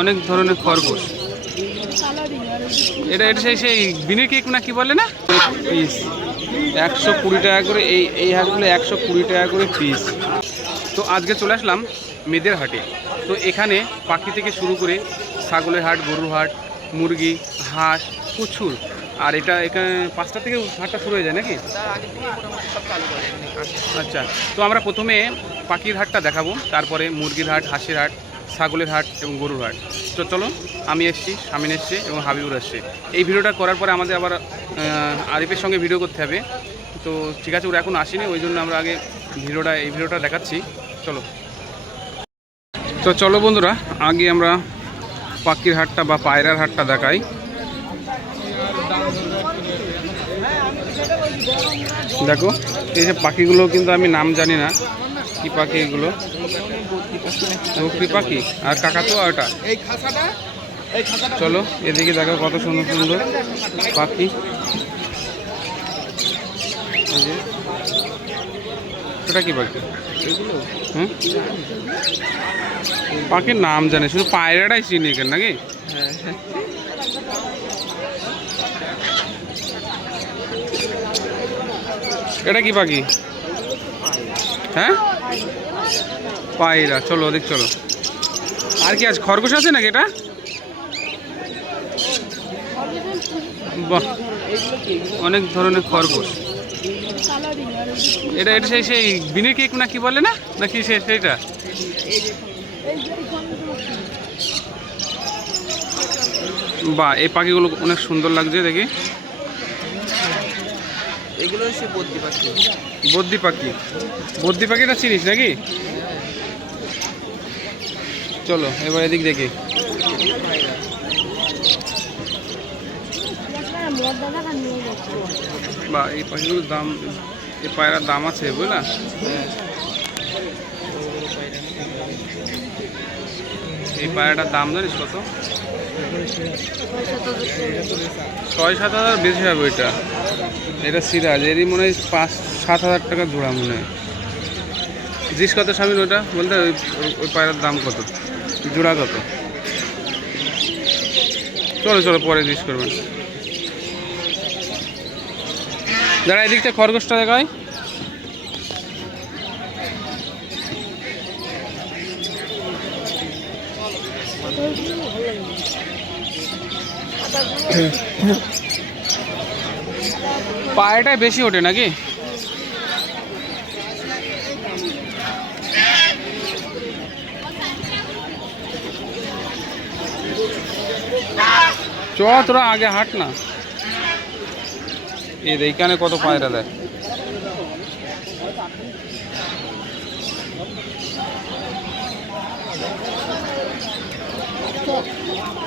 অনেক ধরনের খরগোশ। এটা এটা সেই সেই বিনের কেক না কি বলে না? পিস একশো কুড়ি টাকা করে এই এই হাটগুলো একশো কুড়ি টাকা করে পিস তো আজকে চলে আসলাম মেদের হাটে। তো এখানে পাখি থেকে শুরু করে ছাগলের হাট, গরুর হাট, মুরগি, হাঁস প্রচুর। আর এটা এখানে পাঁচটা থেকে হাটটা শুরু হয়ে যায় নাকি? আচ্ছা তো আমরা প্রথমে পাখির হাটটা দেখাবো, তারপরে মুরগির হাট, হাঁসের হাট ছাগলের হাট এবং গরুর হাট। তো চলো আমি এসছি স্বামীন এসছে এবং হাবিবুর আসছে এই ভিডিওটা করার পরে আমাদের আবার আরিফের সঙ্গে ভিডিও করতে হবে। তো ঠিক আছে, ওরা এখন আসেনি, ওই জন্য আমরা আগে ভিডিওটা, এই ভিডিওটা দেখাচ্ছি। চলো। তো চলো বন্ধুরা, আগে আমরা পাখির হাটটা বা পায়রার হাটটা দেখাই। দেখো, এই যে পাখিগুলো কিন্তু আমি নাম জানি না। কি পাখি এগুলো? পাখি? আর কাকাতো, আর ওটা? চলো, এদিকে দেখো কত সুন্দর সুন্দর পাখি। এটা কি পাখি? হুম? পাখির নাম জানে, শুধু পায়রাটাই চিনি কেন নাকি? এটা কি পাখি? হ্যাঁ? পায়রা, চলো ওদিক চলো। আর কি আছে? খরগোশ আছে নাকি এটা? বাহ, অনেক ধরনের খরগোশ। এটা এটা সেই সেই বিনের কেক না কি বলে না? নাকি সে, সেইটা? বাহ, এই পাখিগুলো অনেক সুন্দর লাগছে দেখি। এগুলো হচ্ছে বদ্যি পাখি। বদ্যি পাখি। বদ্যি পাখিটা চিনিস নাকি? চলো, এবার এদিক দেখি। বা, এই পাখিগুলোর দাম, এই পায়রার দাম আছে, বুঝলা? হ্যাঁ এই পায়রাটার দাম জানিস কত? ছয় সাত হাজার বেশি হবে এটা এটা সিরাজ, এরই মনে হয় পাঁচ সাত হাজার টাকা জোড়া মনে হয়। জিনিস কত স্বামীর ওটা, বলতে ওই- ওই পায়রার দাম কত? জোড়া কত? চলো চলো, পরে জিজ্ঞেস করবেন যারা এদিকটা খরগোশটা দেখায় পায়রাটাই বেশি ওঠে নাকি? চ তোরা আগে হাট না। এই দেখ, এইখানে কত পায়রা দেয়।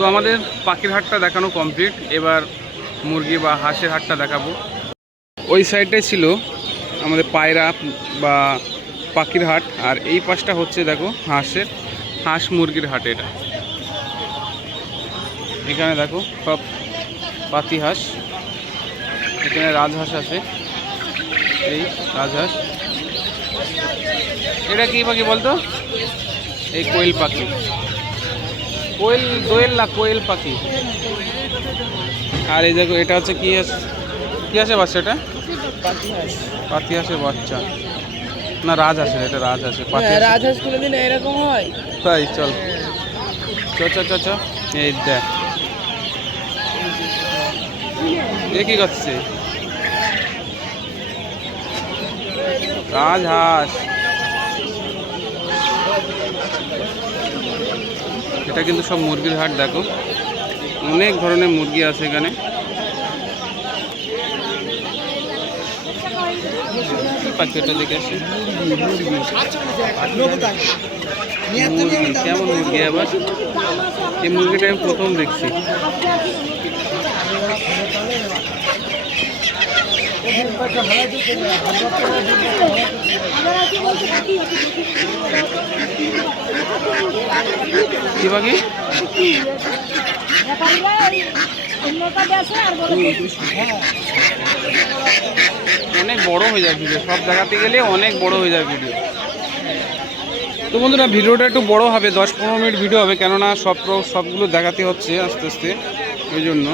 তো আমাদের পাখির হাটটা দেখানো কমপ্লিট এবার মুরগি বা হাঁসের হাটটা দেখাবো। ওই সাইডটাই ছিল আমাদের পায়রা বা পাখির হাট। আর এই পাশটা হচ্ছে দেখো হাঁসের, হাঁস মুরগির হাট এটা। এখানে দেখো সব পাতি হাঁস। এখানে রাজহাঁস আছে। এই রাজহাঁস। এটা কি পাখি বলতো? এই কোয়েল পাখি। কোয়েল দোয়েল না কোয়েল পাখি? আর এই দেখো এটা হচ্ছে কি আছে? কি আছে বাচ্চা এটা? পাতি হাঁসের বাচ্চা। না রাজ আছে এটা রাজ আছে পাতি হাঁস রাজহাঁস কোনোদিন এরকম হয়। তাই চল। চ চ চ চ এই দেখ। এ কি করছে? রাজহাঁস এটা কিন্তু সব মুরগির হাট, দেখো। অনেক ধরনের মুরগি আছে এখানে। পাখিটা দেখে আসি। কেমন মুরগি আবার? এই মুরগিটা আমি প্রথম দেখছি। কি অনেক বড় হয়ে যায় ভিডিও, সব দেখাতে গেলে অনেক বড় হয়ে যায় ভিডিও। তো বন্ধুরা, ভিডিওটা একটু বড় হবে, দশ পনেরো মিনিট ভিডিও হবে, কেননা সব সবগুলো দেখাতে হচ্ছে আস্তে আস্তে, ওই জন্য।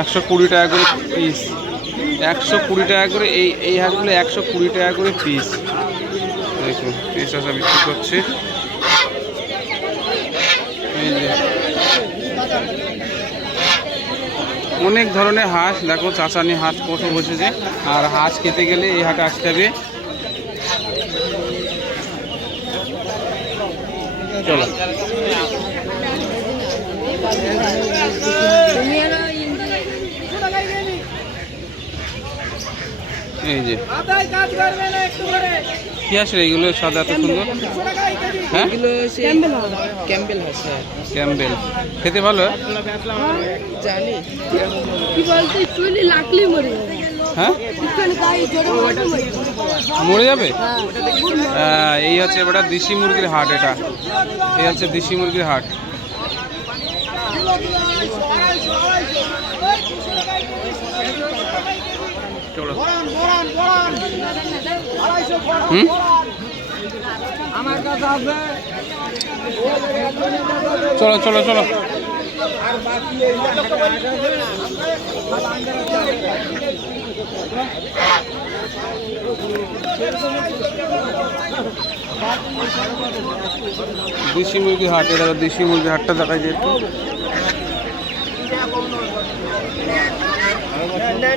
একশো কুড়ি টাকা করে পিস একশো কুড়ি টাকা করে, এই এই হাঁসগুলো একশো কুড়ি টাকা করে পিস দেখুন পিস আসা বিক্রি করছে। অনেক ধরনের হাঁস দেখো চাচানি হাঁস কত বসেছে। আর হাঁস খেতে গেলে এই হাটে আসতে হবে। চলো। এই যে। কি আসলে এইগুলো সাদা এত সুন্দর? হ্যাঁ? এগুলো হ্যাঁ ক্যাম্বেল খেতে ভালো? জানি। কি বলতো একটুখানি লাগলে মরে যাবে। হ্যাঁ? মরে যাবে। হ্যাঁ, আহ, এই হচ্ছে এবার দেশি মুরগির হাট এটা। এই হচ্ছে দেশি মুরগির হাট। চলো। হুম? চলো চলো চলো। দেশি মুরগির হাট এটা দেশি মুরগির হাটটা দেখা যায় একটু।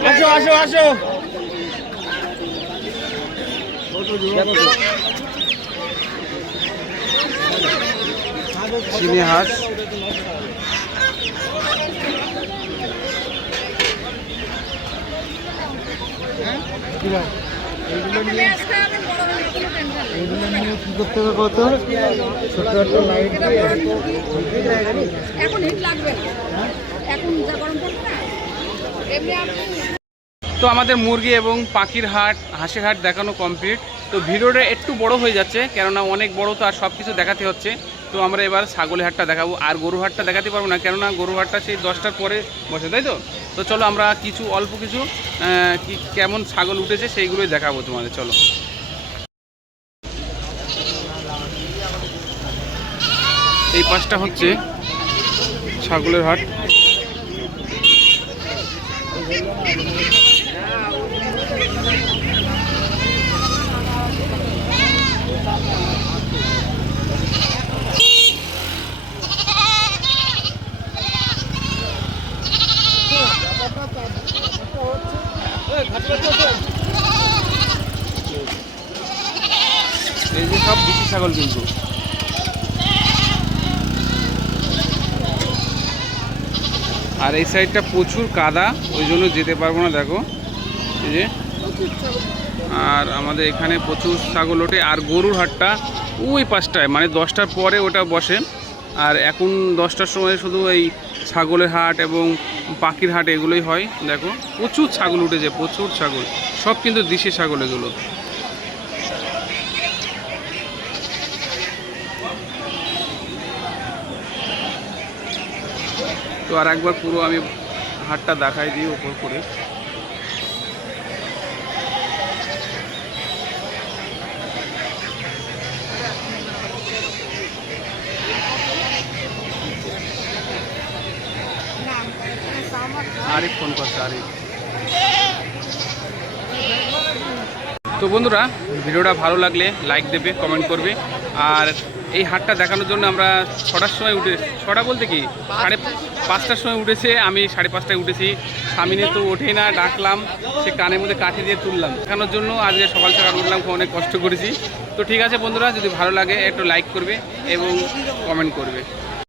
আসো আসো আসো। চিনি হাঁস। তো আমাদের মুরগি এবং পাখির হাট হাঁসের হাট দেখানো কমপ্লিট তো ভিডিওটা একটু বড় হয়ে যাচ্ছে, কেননা অনেক বড় তো আর সব কিছু দেখাতে হচ্ছে। তো আমরা এবার ছাগলের হাটটা দেখাবো, আর গরু হাটটা দেখাতে পারব না, কেননা গরু হাটটা সেই দশটার পরে বসে, তাই তো? তো চলো আমরা কিছু, অল্প কিছু কি কেমন ছাগল উঠেছে সেইগুলোই দেখাবো তোমাদের, চলো। এই পাশটা হচ্ছে ছাগলের হাট এই যে সব দেশি ছাগল কিন্তু। আর এই সাইডটা প্রচুর কাদা, ওই জন্য যেতে পারব না, দেখো। এই যে। আর আমাদের এখানে প্রচুর ছাগল ওঠে, আর গরুর হাটটা ওই পাঁচটায় মানে দশটার পরে ওটা বসে। আর এখন দশটার সময় শুধু এই ছাগলের হাট এবং পাখির হাট এগুলোই হয়, দেখো। প্রচুর ছাগল উঠেছে, প্রচুর ছাগল। সব কিন্তু দেশি ছাগল এগুলো। তো আর একবার পুরো আমি হাটটা দেখাই দিই ওপর করে। আরেক ফোন করছে আরিফ। তো বন্ধুরা, ভিডিওটা ভালো লাগলে লাইক দেবে কমেন্ট করবে। আর এই হাটটা দেখানোর জন্য আমরা ছটার সময় উঠে, ছটা বলতে কি? সাড়ে পাঁচটার সময় উঠেছে, আমি সাড়ে পাঁচটায় উঠেছি। সামিনে তো ওঠেই না, ডাকলাম, সে কানের মধ্যে কাঠি দিয়ে তুললাম। দেখানোর জন্য আজকে সকাল সকাল উঠলাম অনেক কষ্ট করেছি। তো ঠিক আছে বন্ধুরা, যদি ভালো লাগে একটু লাইক করবে এবং কমেন্ট করবে।